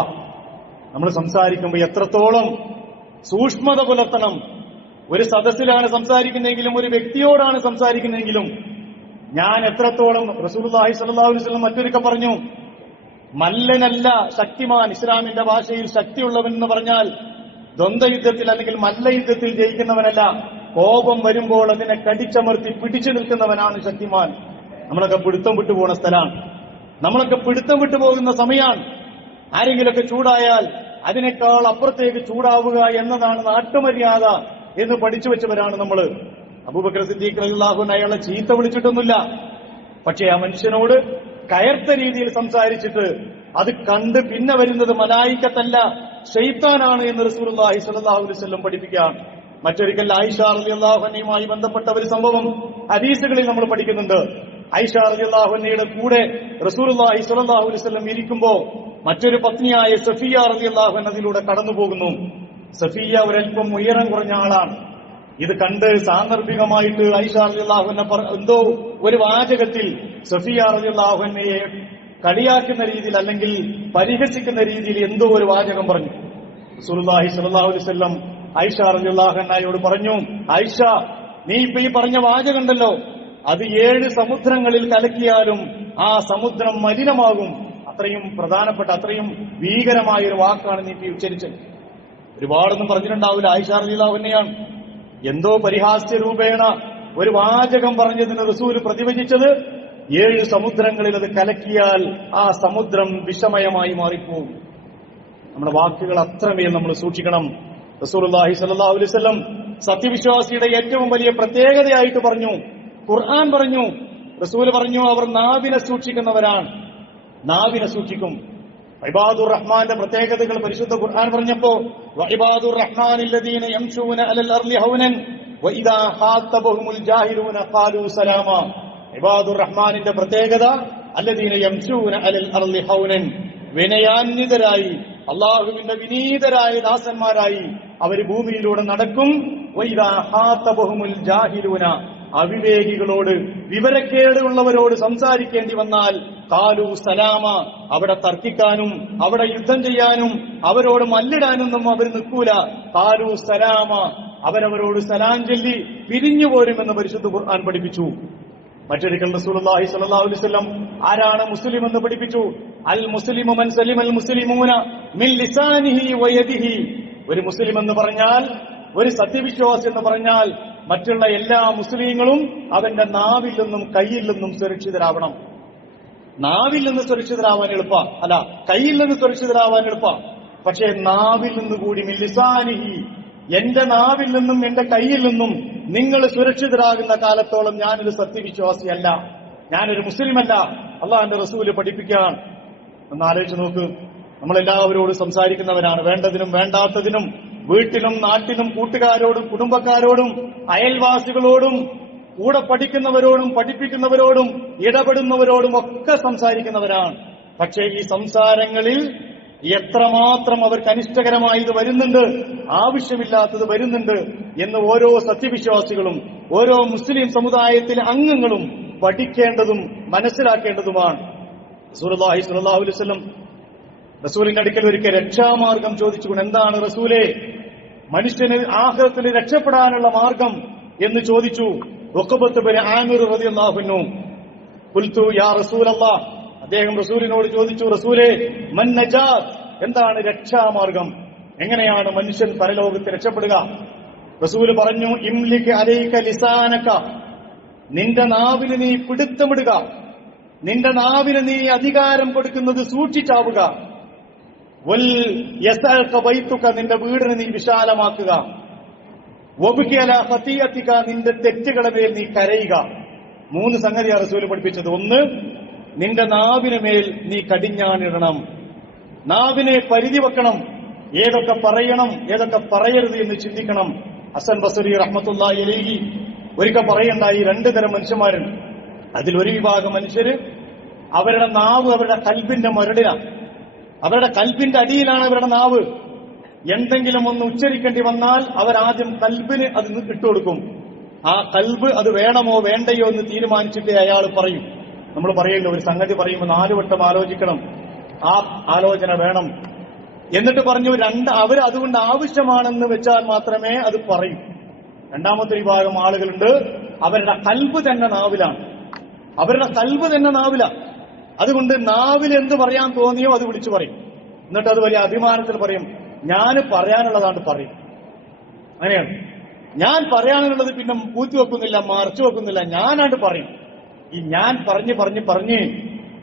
നമ്മൾ സംസാരിക്കുമ്പോൾ എത്രത്തോളം സൂക്ഷ്മത പുലർത്തണം. ഒരു സദസ്സിലാണ് സംസാരിക്കുന്നതെങ്കിലും ഒരു വ്യക്തിയോടാണ് സംസാരിക്കുന്നതെങ്കിലും ഞാൻ എത്രത്തോളം, റസൂലുള്ളാഹി സ്വല്ലല്ലാഹു അലൈഹി വസല്ലം മറ്റൊരിക്കൽ പറഞ്ഞു, മല്ലനല്ല ശക്തിമാൻ, ഇസ്ലാമിന്റെ ഭാഷയിൽ ശക്തിയുള്ളവൻ എന്ന് പറഞ്ഞാൽ ദ്വന്ദ്വയുദ്ധത്തിൽ അല്ലെങ്കിൽ മല്ലയുദ്ധത്തിൽ ജയിക്കുന്നവനല്ല, കോപം വരുമ്പോൾ അതിനെ കടിച്ചമർത്തി പിടിച്ചു നിൽക്കുന്നവനാണ് ശക്തിമാൻ. നമ്മളൊക്കെ പിടുത്തം വിട്ടുപോകുന്ന സ്ഥലമാണ്, നമ്മളൊക്കെ പിടുത്തം വിട്ടുപോകുന്ന സമയമാണ്. ആരെങ്കിലൊക്കെ ചൂടായാൽ അതിനേക്കാൾ അപ്പുറത്തേക്ക് ചൂടാവുക എന്നതാണ് നാട്ടുമര്യാദ എന്ന് പഠിച്ചു വെച്ചവരാണ് നമ്മൾ. അബൂബക്കർ സിദ്ദീഖ് റളിയല്ലാഹു അൻഹു അയാളെ ചീത്ത വിളിച്ചിട്ടൊന്നുമില്ല. പക്ഷേ ആ മനുഷ്യനോട് കയർത്ത രീതിയിൽ സംസാരിച്ചിട്ട് അത് കണ്ട് പിന്നെ വരുന്നത് മലായിക്കത്തല്ല, ശൈത്താനാണ് എന്ന് റസൂലുള്ളാഹി സ്വല്ലല്ലാഹു അലൈഹി വസല്ലം പഠിപ്പിക്കുകയാണ്. മറ്റൊരിക്കൽ ആയിഷ റളിയല്ലാഹു അൻഹയുമായി ബന്ധപ്പെട്ട ഒരു സംഭവം ഹദീസുകളിൽ നമ്മൾ പഠിക്കുന്നുണ്ട്. ആയിഷ റളിയല്ലാഹു അൻഹയുടെ കൂടെ റസൂലുള്ളാഹി സ്വല്ലല്ലാഹു അലൈഹി വസല്ലം ഇരിക്കുമ്പോ മറ്റൊരു പത്നിയായ സഫിയ റളിയല്ലാഹു അൻഹ അതിലൂടെ കടന്നു പോകുന്നു. സഫിയ ഒരൽപ്പം ഉയരം കുറഞ്ഞ ആളാണ്. ഇത് കണ്ട് സാന്ദർഭികമായിട്ട് ആയിഷ റളിയല്ലാഹു അൻഹ എന്തോ ഒരു വാചകത്തിൽ സഫിയ റളിയല്ലാഹു അൻഹയെ കളിയാക്കുന്ന രീതിയിൽ അല്ലെങ്കിൽ പരിഹസിക്കുന്ന രീതിയിൽ എന്തോ ഒരു വാചകം പറഞ്ഞു. റസൂലുള്ളാഹി സ്വല്ലല്ലാഹു അലൈഹി വസല്ലം ആയിഷ റളിയല്ലാഹു അൻഹയോട് പറഞ്ഞു, ആയിഷ, നീ ഇപ്പൊ ഈ പറഞ്ഞ വാചകം ഉണ്ടല്ലോ, അത് 7 സമുദ്രങ്ങളിൽ കലക്കിയാലും ആ സമുദ്രം മലിനമാകും. അത്രയും പ്രധാനപ്പെട്ട, അത്രയും ഭീകരമായ ഒരു വാക്കാണ് നീ ഉച്ചരിച്ചത്. ഒരുപാടൊന്നും പറഞ്ഞിട്ടുണ്ടാവില്ല, ആയിഷ റളിയല്ലാഹു അൻഹയാണ്. എന്തോ പരിഹാസ്യ രൂപേണ ഒരു വാചകം പറഞ്ഞതിന് റസൂൽ പ്രതിവചിച്ചത് 7 സമുദ്രങ്ങളിൽ അത് കലക്കിയാൽ ആ സമുദ്രം വിഷമയമായി മാറിപ്പോകും. നമ്മുടെ വാക്കുകൾ അത്രമേൽ നമ്മൾ സൂക്ഷിക്കണം. റസൂലുള്ളാഹി സ്വല്ലല്ലാഹു അലൈഹി വസല്ലം സത്യവിശ്വാസിയുടെ ഏറ്റവും വലിയ പ്രത്യേകതയായിട്ട് പറഞ്ഞു, ഖുർആൻ പറഞ്ഞു, റസൂൽ പറഞ്ഞു, അവർ നാവിനെ സൂക്ഷിക്കുന്നവരാണ്. നാവിനെ സൂക്ഷിക്കും. ഇബാദുർ റഹ്മാന്റെ പ്രത്യേകതകൾ പരിശുദ്ധ ഖുർആൻ പറഞ്ഞപ്പോ, വഇബാദുർ റഹ്മാനില്ലദീന യംശൂന അലൽ അർളി ഹൗനൻ വഇദാ ഖാതബഹുമുൽ ജാഹിലൂന ഖാലൂ സലാമാ. ഇബാദുർ റഹ്മാനിന്റെ പ്രത്യേകത അല്ലദീന യംശൂന അലൽ അർളി ഹൗനൻ, വിനയാന്വിതരായി, അള്ളാഹുവിന്റെ വിനീതരായ ദാസന്മാരായി അവർ ഭൂമിയിലൂടെ നടക്കും. വഇദാ ഖാതബഹുമുൽ ജാഹിലൂന, അവിവേകികളോട്, വിവരക്കേട് ഉള്ളവരോട് സംസാരിക്കേണ്ടി വന്നാൽ ഖാലൂ സലാമ, അവിടെ തർക്കിക്കാനും അവിടെ യുദ്ധം ചെയ്യാനും അവരോട് മല്ലിടാനൊന്നും അവർ നിൽക്കൂല. ഖാലൂ സലാമ, അവരവരോട് സലാം ചൊല്ലി പിരിഞ്ഞു പോരുമെന്ന് പരിശുദ്ധ ഖുർആൻ പഠിപ്പിച്ചു. മറ്റൊരിക്കൽ റസൂലുള്ളാഹി സ്വല്ലല്ലാഹു അലൈഹി വസല്ലം ആരാണ് മുസ്ലിം എന്ന് പഠിപ്പിച്ചു. അൽ മുസ്ലിമു മൻ സലിമൽ മുസ്ലിമൂന മിൻ ലിസാനിഹി വയദിഹി. ഒരു മുസ്ലിം എന്ന് പറഞ്ഞാൽ, ഒരു സത്യവിശ്വാസി എന്ന് പറഞ്ഞാൽ മറ്റുള്ള എല്ലാ മുസ്ലിങ്ങളും അവന്റെ നാവിൽ നിന്നും കയ്യിൽ നിന്നും സുരക്ഷിതരാവണം. നാവിൽ നിന്ന് സുരക്ഷിതരാവാൻ എളുപ്പ അല്ല, കയ്യിൽ നിന്ന് സുരക്ഷിതരാവാൻ എളുപ്പ. പക്ഷേ നാവിൽ നിന്നുകൂടി മില്ലിസാനിഹി, എന്റെ നാവിൽ നിന്നും എന്റെ കയ്യിൽ നിന്നും നിങ്ങൾ സുരക്ഷിതരാകുന്ന കാലത്തോളം ഞാനൊരു സത്യവിശ്വാസിയല്ല, ഞാനൊരു മുസ്ലിമല്ല. അള്ളാഹുവിന്റെ റസൂല് പഠിപ്പിക്കാൻ ഒന്ന് ആലോചിച്ച് നോക്ക്. നമ്മളെല്ലാവരോടും സംസാരിക്കുന്നവരാണ്, വേണ്ടതിനും വേണ്ടാത്തതിനും, വീട്ടിലും നാട്ടിലും കൂട്ടുകാരോടും കുടുംബക്കാരോടും അയൽവാസികളോടും കൂടെ പഠിക്കുന്നവരോടും പഠിപ്പിക്കുന്നവരോടും ഇടപെടുന്നവരോടും ഒക്കെ സംസാരിക്കുന്നവരാണ്. പക്ഷേ ഈ സംസാരങ്ങളിൽ എത്രമാത്രം അവർക്ക് അനിഷ്ടകരമായി ഇത് വരുന്നുണ്ട്, ആവശ്യമില്ലാത്തത് വരുന്നുണ്ട് എന്ന് ഓരോ സത്യവിശ്വാസികളും ഓരോ മുസ്ലിം സമുദായത്തിലെ അംഗങ്ങളും പഠിക്കേണ്ടതും മനസ്സിലാക്കേണ്ടതുമാണ്. റസൂലുള്ളാഹി സ്വല്ലല്ലാഹു അലൈഹി വസല്ലം റസൂലിന്റെ അടുക്കൽ ഒരിക്കൽ രക്ഷാമാർഗം ചോദിച്ചുകൊണ്ട്, എന്താണ് റസൂലേ മനുഷ്യന് ആഖിറത്തിൽ രക്ഷപ്പെടാനുള്ള മാർഗം എന്ന് ചോദിച്ചു. ഉഖബത്ത് ബിൻ ആമിർ റളിയല്ലാഹു അൻഹു ഖുൽതു യാ റസൂലല്ലാഹ്, അദ്ദേഹം റസൂലിനോട് ചോദിച്ചു, റസൂലേ മൻ നജാത്ത്, എന്താണ് രക്ഷാമാർഗം, എങ്ങനെയാണ് മനുഷ്യൻ പരലോകത്ത് രക്ഷപ്പെടുക? റസൂല് പറഞ്ഞു, ഇംലിക് അലൈക ലിസാനക, നിന്റെ നാവിന് നീ പിടുത്തമിടുക, നിന്റെ നാവിന് നീ അധികാരം കൊടുക്കുന്നത് സൂക്ഷിച്ചാവുക. വൽ യസഅക ബൈതുക, നിന്റെ വീടിനെ നീ വിശാലമാക്കുക. വബ്കി അലാ ഖതിയതിക, നിന്റെ തെറ്റുകളെ മേൽ നീ കരയുക. 3 സംഗതിയാണ് റസൂല് പഠിപ്പിച്ചത്. ഒന്ന്, നിന്റെ നാവിന് മേൽ നീ കടിഞ്ഞാണിടണം, നാവിനെ പരിധി വെക്കണം, ഏതൊക്കെ പറയണം ഏതൊക്കെ പറയരുത് എന്ന് ചിന്തിക്കണം. ഹസൻ ബസരി റഹ്മത്തുള്ളാഹി അലൈഹി ഒരിക്കൽ പറയണ്ടായി, രണ്ടു തരം മനുഷ്യന്മാരുണ്ട്. അതിലൊരു വിഭാഗം മനുഷ്യര് അവരുടെ നാവ് അവരുടെ കൽബിന്റെ മുരടിലാണ്, അവരുടെ കൽബിന്റെ അടിയിലാണ് അവരുടെ നാവ്. എന്തെങ്കിലും ഒന്ന് ഉച്ചരിക്കേണ്ടി വന്നാൽ അവരാദ്യം കൽബിന് അത് ഇട്ടുകൊടുക്കും. ആ കൽബ് അത് വേണമോ വേണ്ടയോ എന്ന് തീരുമാനിച്ചിട്ടേ അയാൾ പറയും. നമ്മൾ പറയല്ലോ, ഒരു സംഗതി പറയുമ്പോൾ 4 വട്ടം ആലോചിക്കണം, ആ ആലോചന വേണം. എന്നിട്ട് പറഞ്ഞു അവർ അതുകൊണ്ട് ആവശ്യമാണെന്ന് വെച്ചാൽ മാത്രമേ അത് പറയൂ. രണ്ടാമത്തെ വിഭാഗം ആളുകളുണ്ട്, അവരുടെ കൽബ് തന്നെ നാവിലാണ്, അവരുടെ കൽബ് തന്നെ നാവിലാണ്. അതുകൊണ്ട് നാവിൽ എന്ത് പറയാൻ തോന്നിയോ അത് വിളിച്ചു പറയും. എന്നിട്ട് അത് വലിയ അഭിമാനത്തിൽ പറയും, ഞാൻ പറയാനുള്ളതാണ് പറയും. അങ്ങനെയാണ്. ഞാൻ പറയാനുള്ളത് പിന്നെ പൂത്തിവെക്കുന്നില്ല, മറച്ചു വെക്കുന്നില്ല, ഞാനാണ്ട് പറയും. ഈ ഞാൻ പറഞ്ഞ്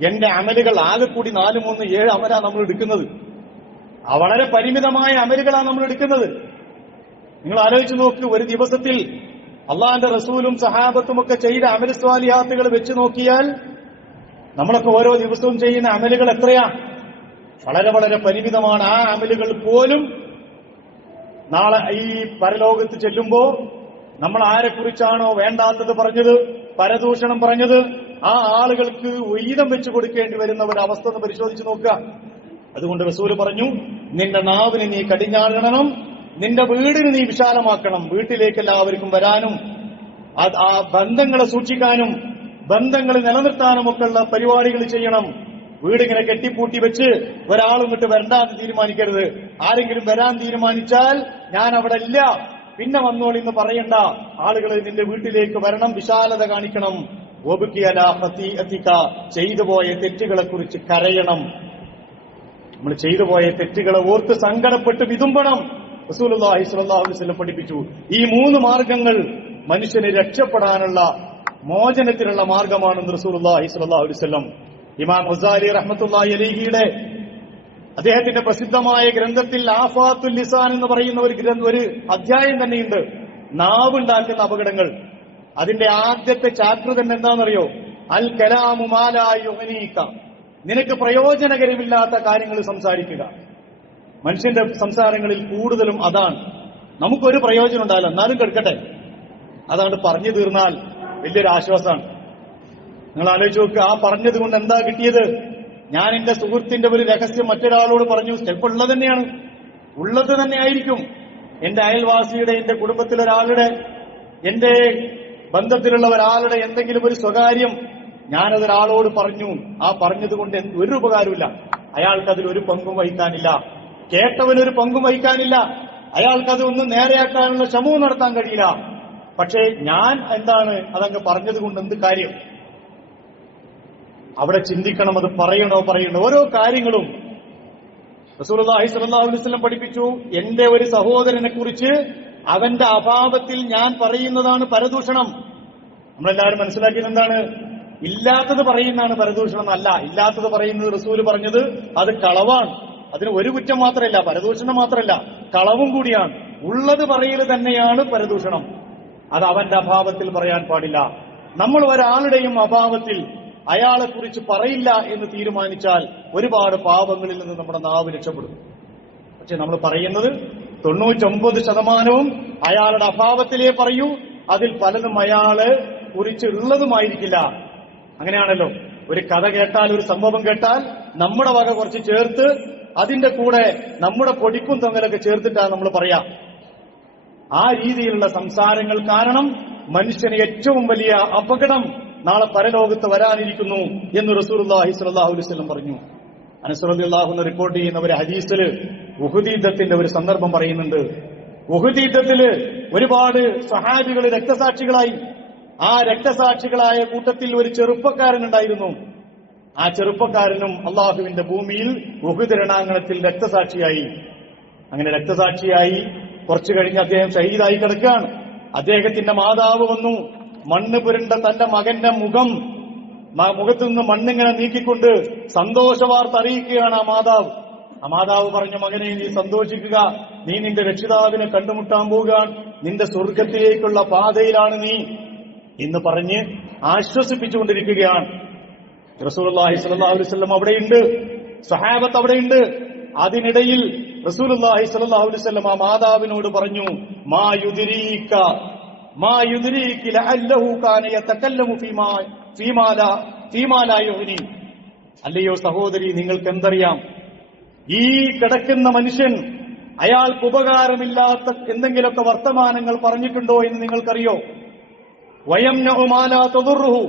എന്റെ അമലുകൾ ആകെ കൂടി 4, 3, 7 അമലാ നമ്മൾ എടുക്കുന്നത്. വളരെ പരിമിതമായ അമലുകളാണ് നമ്മൾ എടുക്കുന്നത്. നിങ്ങൾ ആലോചിച്ച് നോക്ക്, ഒരു ദിവസത്തിൽ അള്ളാഹിന്റെ റസൂലും സഹാബത്തും ഒക്കെ ചെയ്ത അമൽ സ്വാലിഹാത്തുകൾ വെച്ച് നോക്കിയാൽ നമ്മളൊക്കെ ഓരോ ദിവസവും ചെയ്യുന്ന അമലുകൾ എത്രയാ? വളരെ വളരെ പരിമിതമാണ്. ആ അമലുകൾ പോലും നാളെ ഈ പരലോകത്ത് ചെല്ലുമ്പോ നമ്മൾ ആരെക്കുറിച്ചാണോ വേണ്ടാത്തത് പറഞ്ഞത്, പരദൂഷണം പറഞ്ഞത്, ആ ആളുകൾക്ക് ഉയരം വെച്ചു കൊടുക്കേണ്ടി വരുന്ന ഒരു അവസ്ഥ ഒന്ന് പരിശോധിച്ച് നോക്കുക. അതുകൊണ്ട് റസൂല് പറഞ്ഞു, നിന്റെ നാവിന് നീ കടിഞ്ഞാടണം, നിന്റെ വീടിന് നീ വിശാലമാക്കണം. വീട്ടിലേക്ക് എല്ലാവർക്കും വരാനും ആ ബന്ധങ്ങളെ സൂക്ഷിക്കാനും ബന്ധങ്ങൾ നിലനിർത്താനും ഒക്കെയുള്ള പരിപാടികൾ ചെയ്യണം. വീടിങ്ങനെ കെട്ടിപ്പൂട്ടി വെച്ച് ഒരാളും ഇങ്ങോട്ട് വരണ്ടാന്ന് തീരുമാനിക്കരുത്. ആരെങ്കിലും വരാൻ തീരുമാനിച്ചാൽ ഞാൻ അവിടെ ഇല്ല, പിന്നെ വന്നോളിന്ന് പറയണ്ട. ആളുകൾ നിന്റെ വീട്ടിലേക്ക് വരണം, വിശാലത കാണിക്കണം. ചെയ്തു പോയ തെറ്റുകളെ കുറിച്ച് കരയണം. നമ്മൾ ചെയ്തു പോയ തെറ്റുകളെ ഓർത്ത് സങ്കടപ്പെട്ട് വിതുമ്പണം. റസൂലുള്ളാഹി സ്വല്ലല്ലാഹു അലൈഹി വസല്ലം പഠിപ്പിച്ചു. ഈ 3 മാർഗങ്ങൾ മനുഷ്യന് രക്ഷപ്പെടാനുള്ള മോചനത്തിനുള്ള മാർഗമാണെന്ന് റസൂലുള്ളാഹി സ്വല്ലല്ലാഹു അലൈഹി വസല്ലം. ഇമാം ഗസാലി റഹ്മത്തുള്ളാഹി അലൈഹിയുടെ അദ്ദേഹത്തിന്റെ പ്രസിദ്ധമായ ഗ്രന്ഥത്തിൽ ആഫാത്തുൽ ലിസാൻ എന്ന് പറയുന്ന ഒരു അധ്യായം തന്നെയുണ്ട്, നാവുണ്ടാക്കുന്ന അപകടങ്ങൾ. അതിന്റെ ആദ്യത്തെ ചാപ്റ്റർ തന്നെ എന്താണെന്നറിയോ? അൽ കലാമു മാ ലാ യുഗ്നീക, നിനക്ക് പ്രയോജനകരമില്ലാത്ത കാര്യങ്ങൾ സംസാരിക്കുക. മനുഷ്യന്റെ സംസാരങ്ങളിൽ കൂടുതലും അതാണ്. നമുക്കൊരു പ്രയോജനം ഉണ്ടാവില്ല, എന്നാലും കേൾക്കട്ടെ, അതാണ് പറഞ്ഞു തീർന്നാൽ വലിയൊരു ആശ്വാസമാണ്. നിങ്ങൾ ആലോചിച്ച് നോക്കുക, ആ പറഞ്ഞത് കൊണ്ട് എന്താ കിട്ടിയത്? ഞാൻ എന്റെ സുഹൃത്തിന്റെ ഒരു രഹസ്യം മറ്റൊരാളോട് പറഞ്ഞു, സ്റ്റെപ്പ് ഉള്ളത് തന്നെയാണ്, ഉള്ളത് തന്നെ ആയിരിക്കും. എന്റെ അയൽവാസിയുടെ, എന്റെ കുടുംബത്തിലൊരാളുടെ, എന്റെ ബന്ധത്തിലുള്ള ഒരാളുടെ എന്തെങ്കിലും ഒരു സ്വകാര്യം ഞാനതൊരാളോട് പറഞ്ഞു, ആ പറഞ്ഞത് കൊണ്ട് ഒരു ഉപകാരമില്ല. അയാൾക്കതിൽ ഒരു പങ്കും വഹിക്കാനില്ല, കേട്ടവനൊരു പങ്കും വഹിക്കാനില്ല, അയാൾക്കത് ഒന്നും നേരെയാക്കാനുള്ള ശ്രമവും നടത്താൻ കഴിയില്ല. പക്ഷേ ഞാൻ എന്താണ് അതങ്ങ് പറഞ്ഞത് കൊണ്ട് എന്ത് കാര്യം? അവിടെ ചിന്തിക്കണം, അത് പറയണോ. ഓരോ കാര്യങ്ങളും റസൂലുള്ളാഹി സ്വല്ലല്ലാഹു അലൈഹി വസല്ലം പഠിപ്പിച്ചു. എന്റെ ഒരു സഹോദരനെ കുറിച്ച് അവന്റെ അഭാവത്തിൽ ഞാൻ പറയുന്നതാണ് പരദൂഷണം. നമ്മളെല്ലാവരും മനസ്സിലാക്കിയത് എന്താണ്? ഇല്ലാത്തത് പറയുന്നതാണ് പരദൂഷണം എന്നല്ല. ഇല്ലാത്തത് പറയുന്നത് റസൂല് പറഞ്ഞത് അത് കളവാണ്. അതിന് ഒരു കുറ്റം മാത്രമല്ല, പരദൂഷണം മാത്രമല്ല, കളവും കൂടിയാണ്. ഉള്ളത് പറയൽ തന്നെയാണ് പരദൂഷണം. അത് അവന്റെ അഭാവത്തിൽ പറയാൻ പാടില്ല. നമ്മൾ ഒരാളുടെയും അഭാവത്തിൽ അയാളെക്കുറിച്ച് പറയില്ല എന്ന് തീരുമാനിച്ചാൽ ഒരുപാട് പാപങ്ങളിൽ നിന്ന് നമ്മുടെ നാവ് രക്ഷപ്പെടും. പക്ഷെ നമ്മൾ പറയുന്നത് 99% അയാളുടെ അഭാവത്തിലേ പറയൂ. അതിൽ പലതും അയാളെ കുറിച്ച് ഉള്ളതുമായിരിക്കില്ല. അങ്ങനെയാണല്ലോ, ഒരു കഥ കേട്ടാൽ, ഒരു സംഭവം കേട്ടാൽ നമ്മുടെ വക കുറച്ച് ചേർത്ത് അതിന്റെ കൂടെ നമ്മുടെ പൊടിക്കും തൊങ്ങലൊക്കെ ചേർത്തിട്ടാണ് നമ്മൾ പറയാ. ആ രീതിയിലുള്ള സംസാരങ്ങൾ കാരണം മനുഷ്യന് ഏറ്റവും വലിയ അപകടം നാളെ പരലോകത്ത് വരാനിരിക്കുന്നു എന്ന് റസൂലുള്ളാഹി സ്വല്ലല്ലാഹു അലൈഹി വസല്ലം പറഞ്ഞു. അനസ് റളിയല്ലാഹു അൻഹു റിപ്പോർട്ട് ചെയ്യുന്ന ഒരു ഹദീസിൽ ഉഹുദ് യുദ്ധത്തിന്റെ ഒരു സന്ദർഭം പറയുന്നുണ്ട്. ഉഹുദ് യുദ്ധത്തിൽ ഒരുപാട് സഹാബികൾ രക്തസാക്ഷികളായി. ആ രക്തസാക്ഷികളായ കൂട്ടത്തിൽ ഒരു ചെറുപ്പക്കാരനുണ്ടായിരുന്നു. ആ ചെറുപ്പക്കാരനും അള്ളാഹുവിന്റെ ഭൂമിയിൽ ഉഹുദ് രണാങ്കണത്തിൽ രക്തസാക്ഷിയായി. അങ്ങനെ രക്തസാക്ഷിയായി കുറച്ചു കഴിഞ്ഞ് അദ്ദേഹം ഷഹീദായി കിടക്കുകയാണ്. അദ്ദേഹത്തിന്റെ മാതാവ് വന്നു, മണ്ണ് പുരണ്ട തന്റെ മകന്റെ മുഖത്തു നിന്ന് മണ്ണിങ്ങനെ നീക്കിക്കൊണ്ട് സന്തോഷ വാർത്ത അറിയിക്കുകയാണ് ആ മാതാവ്. ആ മാതാവ് പറഞ്ഞു, മകനെ നീ സന്തോഷിക്കുക, നീ നിന്റെ രക്ഷിതാവിനെ കണ്ടുമുട്ടാൻ പോവുകയാണ്, നിന്റെ സ്വർഗത്തിലേക്കുള്ള പാതയിലാണ് നീ എന്ന് പറഞ്ഞ് ആശ്വസിപ്പിച്ചുകൊണ്ടിരിക്കുകയാണ്. റസൂലുള്ളാഹി സ്വല്ലല്ലാഹു അലൈഹി വസല്ലം അവിടെയുണ്ട്, സഹാബത്ത് അവിടെയുണ്ട്. അതിനിടയിൽ റസൂലുള്ളാഹി സ്വല്ലല്ലാഹു അലൈഹി വസല്ലം ആ മാതാവിനോട് പറഞ്ഞു, മാ യുദ്രീക, മാ യുദ്രീക ലഅല്ലഹു കാന യതകല്ലമു ഫീമാ ലാ യുഗ്നി. അല്ലയോ സഹോദരി, നിങ്ങൾക്ക് എന്തറിയാം? ഈ കിടക്കുന്ന മനുഷ്യൻ അയാൾക്ക് ഉപകാരമില്ലാത്ത എന്തെങ്കിലുമൊക്കെ വർത്തമാനങ്ങൾ പറഞ്ഞിട്ടുണ്ടോ എന്ന് നിങ്ങൾക്കറിയോ? വയംനഉ മാ ലാ തദുറുഹു,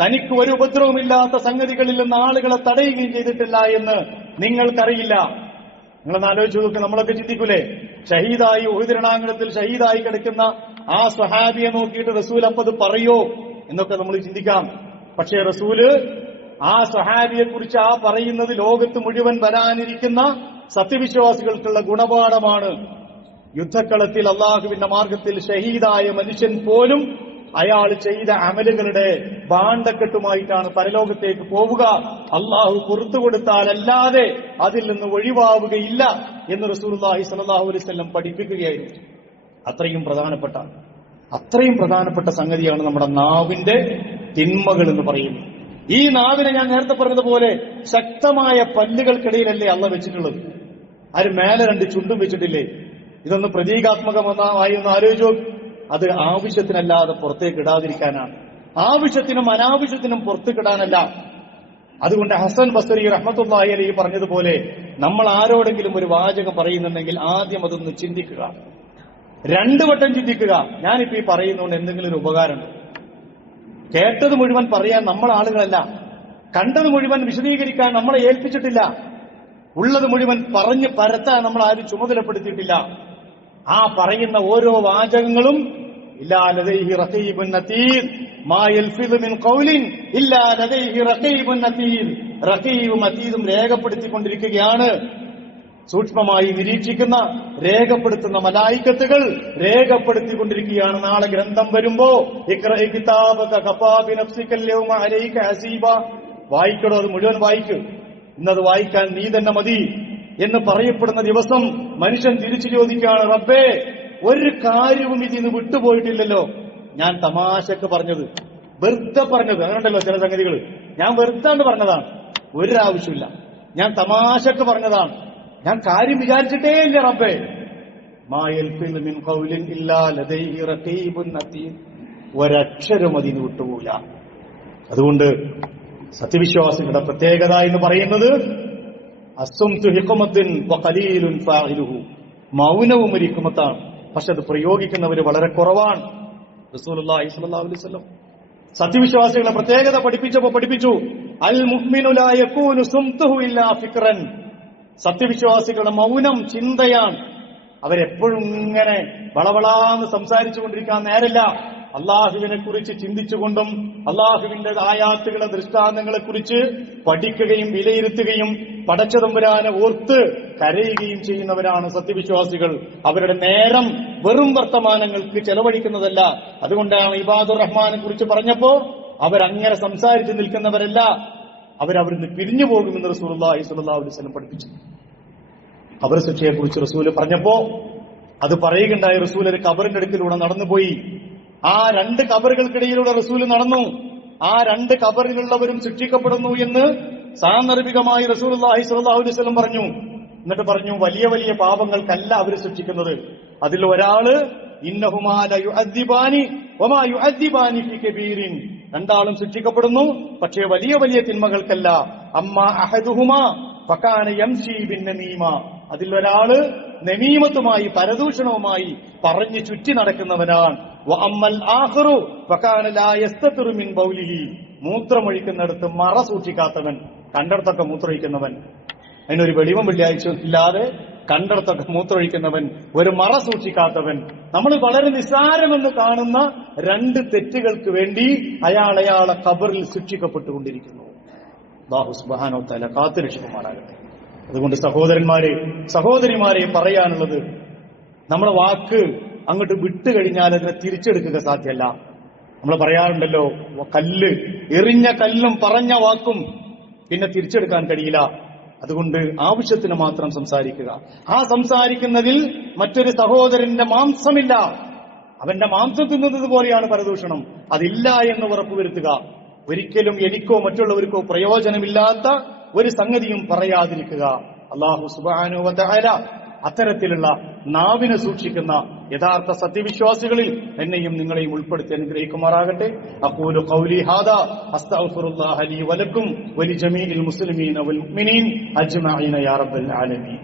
തനിക്ക് ഒരു ഉപദ്രവമില്ലാത്ത സംഗതികളിൽ നിന്ന് ആളുകളെ തടയുകയും ചെയ്തിട്ടില്ല എന്ന് നിങ്ങൾക്കറിയില്ല. നിങ്ങളൊന്ന് ആലോചിച്ച് നോക്ക്. നമ്മളൊക്കെ ചിന്തിക്കൂലേ, ഷഹീദായി ഉഹുദ് രണാങ്കണത്തിൽ ഷഹീദായി കിടക്കുന്ന ആ സ്വഹാബിയെ നോക്കിയിട്ട് റസൂൽ അപ്പത് പറയോ എന്നൊക്കെ നമ്മൾ ചിന്തിക്കാം. പക്ഷേ റസൂല് ആ സ്വഹാബിയെ കുറിച്ച് ആ പറയുന്നത് ലോകത്ത് മുഴുവൻ വരാനിരിക്കുന്ന സത്യവിശ്വാസികൾക്കുള്ള ഗുണപാഠമാണ്. യുദ്ധക്കളത്തിൽ അള്ളാഹുവിന്റെ മാർഗത്തിൽ ഷഹീദായ മനുഷ്യൻ പോലും അയാൾ ചെയ്ത അമലുകളുടെ ഭാണ്ഡക്കെട്ടുമായിട്ടാണ് പരലോകത്തേക്ക് പോവുക. അള്ളാഹു പുറത്തു കൊടുത്താലല്ലാതെ അതിൽ നിന്ന് ഒഴിവാവുകയില്ല എന്ന് റസൂലുള്ളാഹി സ്വല്ലല്ലാഹു അലൈഹി വസല്ലം പഠിപ്പിക്കുകയായിരുന്നു. അത്രയും പ്രധാനപ്പെട്ട സംഗതിയാണ് നമ്മുടെ നാവിന്റെ തിന്മകൾ എന്ന് പറയുന്നത്. ഈ നാവിനെ ഞാൻ നേരത്തെ പറഞ്ഞതുപോലെ ശക്തമായ പല്ലുകൾക്കിടയിലല്ലേ അള്ള വെച്ചിട്ടുള്ളത്. ആരും മേലെ 2 ചുണ്ടും വെച്ചിട്ടില്ലേ? ഇതൊന്ന് പ്രതീകാത്മകമായി ഒന്ന് ആലോചിച്ചോ. അത് ആവശ്യത്തിനല്ലാതെ പുറത്തേക്ക് ഇടാതിരിക്കാനാണ്. ആവശ്യത്തിനും അനാവശ്യത്തിനും പുറത്തേക്കിടാനല്ല. അതുകൊണ്ട് ഹസൻ ബസ്രി റഹ്മത്തുള്ളാഹി അലൈഹി പറഞ്ഞതുപോലെ നമ്മൾ ആരോടെങ്കിലും ഒരു വാചകം പറയുന്നുണ്ടെങ്കിൽ ആദ്യം അതൊന്ന് ചിന്തിക്കുക, 2 വട്ടം ചിന്തിക്കുക. ഞാനിപ്പോ ഈ പറയുന്നതുകൊണ്ട് എന്തെങ്കിലും ഒരു ഉപകാരമുണ്ട്? കേട്ടത് മുഴുവൻ പറയാൻ നമ്മൾ ആളുകളല്ല, കണ്ടത് മുഴുവൻ വിശദീകരിക്കാൻ നമ്മളെ ഏൽപ്പിച്ചിട്ടില്ല, ഉള്ളത് മുഴുവൻ പറഞ്ഞു പരത്താൻ നമ്മൾ ആരും ചുമതലപ്പെടുത്തിയിട്ടില്ല. ആ പറയുന്ന ഓരോ വാചകങ്ങളും ഇല്ലാ ലദൈഹി റഖീബുൻ അതീദ്, മാ യൽഫിദു മിൻ ഖൗലിൻ ഇല്ലാ ലദൈഹി റഖീബുൻ അതീദ്. റഖീബും അതീദും രേഖപ്പെടുത്തിക്കൊണ്ടിരിക്കുകയാണ്. സൂക്ഷ്മമായി നിരീക്ഷിക്കുന്ന, രേഖപ്പെടുത്തുന്ന മലായികത്തുകൾ രേഖപ്പെടുത്തിക്കൊണ്ടിരിക്കുകയാണ്. നാളെ ഗ്രന്ഥം വരുമ്പോ ഇഖ്റഇ കിതാബക കഫാ ബിനഫ്സിക അൽയൗമ അലൈക ഹസീബ, വായിക്കടോ, അത് മുഴുവൻ വായിക്ക്, ഇന്നത് വായിക്കാൻ നീ തന്നെ മതി എന്ന് പറയപ്പെടുന്ന ദിവസം മനുഷ്യൻ തിരിച്ചു ചോദിക്കുകയാണ്, റബ്ബേ ഒരു കാര്യവും ഇതിന്ന് വിട്ടുപോയിട്ടില്ലല്ലോ. ഞാൻ തമാശക്ക് പറഞ്ഞത്, വെറുതെ പറഞ്ഞത്, അങ്ങനെയുണ്ടല്ലോ ചില സംഗതികൾ, ഞാൻ വെറുതെ പറഞ്ഞതാണ്, ഒരാവശ്യമില്ല, ഞാൻ തമാശക്ക് പറഞ്ഞതാണ്, ഞാൻ കാര്യം വിചാരിച്ചിട്ടേ ഇല്ല റബ്ബേ. മാ യൽഫിദു മിൻ ഖൗലിൻ ഇല്ലാ ലദൈഹി റഖീബുൻ അതീദ്, ഒരക്ഷരം അതിന് വിട്ടുപോകില്ല. അതുകൊണ്ട് സത്യവിശ്വാസികളുടെ പ്രത്യേകത എന്ന് പറയുന്നത് അസ്സുംതു ഹിക്മത്തുൻ വഖലീലുൻ ഫാഇലുഹു, മൗനവും ഒരു ഹിക്മത്താണ്, പക്ഷെ അത് പ്രയോഗിക്കുന്നവർ വളരെ കുറവാണ്. റസൂലുള്ളാഹി സ്വല്ലല്ലാഹു അലൈഹി വസല്ലം സത്യവിശ്വാസികളുടെ പ്രത്യേകത പഠിപ്പിച്ചു. അൽ മുഅ്മിനു ലാ യകൂനു സുംതുഹു ഇല്ലാ ഫിക്റൻ, സത്യവിശ്വാസികളുടെ മൗനം ചിന്തയാണ്. അവരെപ്പോഴും ഇങ്ങനെ വളവളാന്ന് സംസാരിച്ചു കൊണ്ടിരിക്കാൻ നേരല്ല. അള്ളാഹുവിനെ കുറിച്ച് ചിന്തിച്ചുകൊണ്ടും അള്ളാഹുവിന്റെ ആയാത്തുകളെ ദൃഷ്ടാന്തങ്ങളെ കുറിച്ച് പഠിക്കുകയും വിലയിരുത്തുകയും പടച്ചതമ്പുരാനെ ഓർത്ത് കരയുകയും ചെയ്യുന്നവരാണ് സത്യവിശ്വാസികൾ. അവരുടെ നേരം വെറും വർത്തമാനങ്ങൾക്ക് ചെലവഴിക്കുന്നതല്ല. അതുകൊണ്ടാണ് ഇബാദുർ റഹ്മാനെ കുറിച്ച് പറഞ്ഞപ്പോ അവരങ്ങനെ സംസാരിച്ചു നിൽക്കുന്നവരല്ല, അവരവിടുന്ന് പിരിഞ്ഞു പോകുമെന്ന് റസൂലുള്ളാഹി സ്വല്ലല്ലാഹു അലൈഹി വസല്ലം പഠിപ്പിച്ചു. ഖബർ ശിക്ഷയെ കുറിച്ച് റസൂല് പറഞ്ഞപ്പോ അത് പറയുകയുണ്ടായ, റസൂൽ ഒരു ഖബറിന്റെ അടുക്കിലൂടെ നടന്നുപോയി. ആ 2 ഖബറുകൾക്കിടയിലൂടെ റസൂല് നടന്നു. ആ 2 ഖബറിലുള്ളവരും ശിക്ഷിക്കപ്പെടുന്നു എന്ന് സാന്ദർഭികമായി റസൂലുള്ളാഹി സ്വല്ലല്ലാഹു അലൈഹി വസല്ലം പറഞ്ഞു. എന്നിട്ട് പറഞ്ഞു, വലിയ വലിയ പാപങ്ങൾക്കല്ല അവർ ശിക്ഷിക്കുന്നത്. അതിൽ ഒരാള് ഇന്നഹുമാ ലയുഅദ്ദിബാനി വമാ യുഅദ്ദിബാനി ഫീ കബീരിൻ, 2 ആളും ശിക്ഷിക്കപ്പെടുന്നു, പക്ഷേ വലിയ വലിയ തിന്മകൾക്കല്ല. അമ്മാ അഹദുഹുമാ ഫകാന യംശി ബിന്നമീമ, അതിൽ ഒരാള് നമീമത്തുമായി പരദൂഷണവുമായി പറഞ്ഞു ചുറ്റി നടക്കുന്നവനാണ്. വഅമ്മൽ ആഖിറു ഫകാന ലാ യസ്തതിറു മിൻ ബൗലിഹി, മൂത്രമൊഴിക്കുന്നിടത്ത് മറ സൂക്ഷിക്കാത്തവൻ, കണ്ടടത്തൊക്കെ മൂത്രമൊഴിക്കുന്നവൻ, അതിനൊരു വെളിവും വെള്ളിയാഴ്ച ഇല്ലാതെ കണ്ടടത്തൊക്കെ മൂത്രമൊഴിക്കുന്നവൻ, ഒരു മറ സൂക്ഷിക്കാത്തവൻ. നമ്മൾ വളരെ നിസ്സാരമെന്ന് കാണുന്ന 2 തെറ്റുകൾക്ക് വേണ്ടി അയാളെ ഖബറിൽ ശിക്ഷിക്കപ്പെട്ടുകൊണ്ടിരിക്കുന്നു. അല്ലാഹു സുബ്ഹാനഹു വ തആല കാത്തുരക്ഷിക്കുമാറാകട്ടെ. അതുകൊണ്ട് സഹോദരിമാരെ പറയാനുള്ളത്, നമ്മുടെ വാക്ക് അങ്ങോട്ട് വിട്ടുകഴിഞ്ഞാൽ അതിനെ തിരിച്ചെടുക്കുക സാധ്യമല്ല. നമ്മൾ പറയാറുണ്ടല്ലോ, എറിഞ്ഞ കല്ലും പറഞ്ഞ വാക്കും പിന്നെ തിരിച്ചെടുക്കാൻ കഴിയില്ല. അതുകൊണ്ട് ആവശ്യത്തിന് മാത്രം സംസാരിക്കുക. ആ സംസാരിക്കുന്നതിൽ മറ്റൊരു സഹോദരന്റെ മാംസമില്ല, അവന്റെ മാംസം തിന്നുന്നത് പോലെയാണ് പരദൂഷണം, അതില്ല എന്ന് ഉറപ്പുവരുത്തുക. ഒരിക്കലും എനിക്കോ മറ്റുള്ളവർക്കോ പ്രയോജനമില്ലാത്ത ഒരു സംഗതിയും പറയാതിരിക്കുക. അല്ലാഹു സുബ്ഹാനഹു വ തആല അത്തരത്തിലുള്ള നാവിനെ സൂക്ഷിക്കുന്ന യഥാർത്ഥ സത്യവിശ്വാസികളിൽ എന്നെയും നിങ്ങളെയും ഉൾപ്പെടുത്തി അനുഗ്രഹിക്കുമാറാകട്ടെ. അഖൂലു ഖൗലി ഹാദാ അസ്തഗ്ഫിറുല്ലാഹ ലീ വലക്കും വലിജമീഇൽ മുസ്ലിമീന വൽ മുഅ്മിനീൻ അജ്മഈന യാ റബ്ബൽ ആലമീൻ.